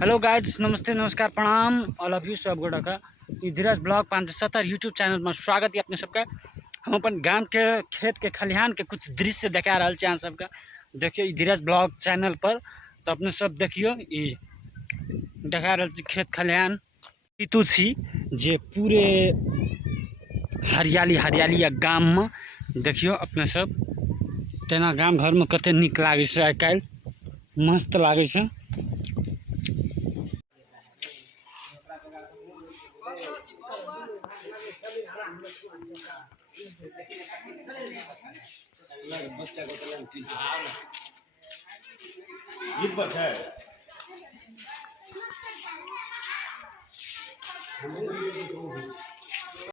Hello guides, नमस्ते, नमस्कार, प्रणाम ऑल ऑफ यू सब गोटा का धीरज ब्लॉग 570 यूट्यूब चैनल में स्वागत है अपने सबका। हम अपन गांव के खेत के खलिहान के कुछ दृश्य देखा रहा हैं सबका। देखियो धीरज ब्लॉग चैनल पर, तो अपने सब देखियो देखा रहा खेत खलिहान ऋतु छी जे पूरे हरियाली हरियाली या गाम में देखियो अपने सब तेना गाम घर में कते निक लागे छै। आइ काल्हि मस्त लागे छै। गीत पर है